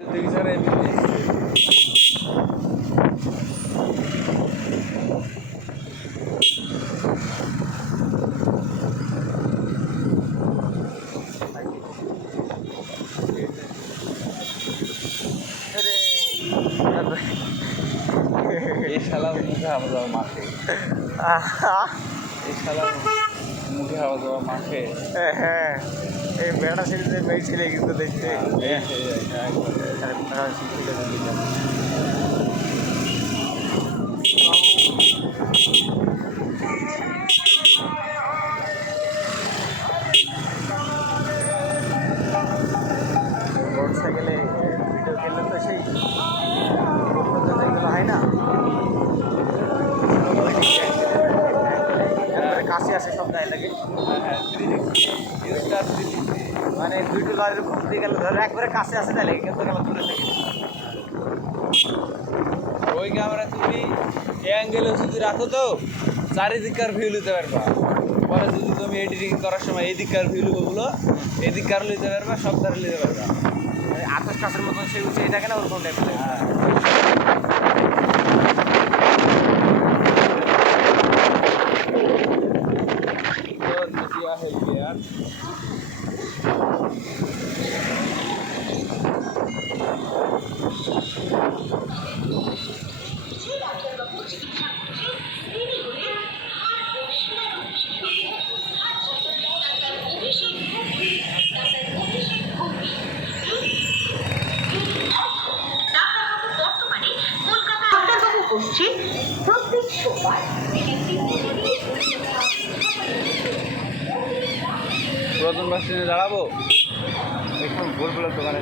দেখি স্যার এমনি এই শালা মুখে হাওয়া যাওয়া মাখে এই শালা মুখে হাওয়া যাওয়া মাখে। হ্যাঁ, এই বেড়া সিরিজের মেয়ে ছেলে কিন্তু দেখতে মোটরসাইকেলে ভিডিও খেললে তো সেই যেগুলো হয় না কাছে আসে সব গায়ে লাগে, মানে দুইটো গাড়ির ঘুম দিয়ে গেল ধরো একবারে কাছে আসে তাই লাগে কিন্তু গেল দূরে থেকে। ওই ক্যামেরা তুমি এই অ্যাঙ্গেলে যদি রাখো তো চারিদিককার ভিউ নিতে পারবা। পরে যদি তুমি এডিটিং করার সময় এদিককার ভিউগুলো এদিককার নিতে পারবা, সব ধারে নিতে পারবা। আকাশ কাছের মতন সে উঁচে থাকে না ওরকম টাইপের। किया है यार প্রত্যেক সোমবার পুরাতন বাস স্ট্যান্ডে দাঁড়াবো, এখন ভোরবেলার দোকানে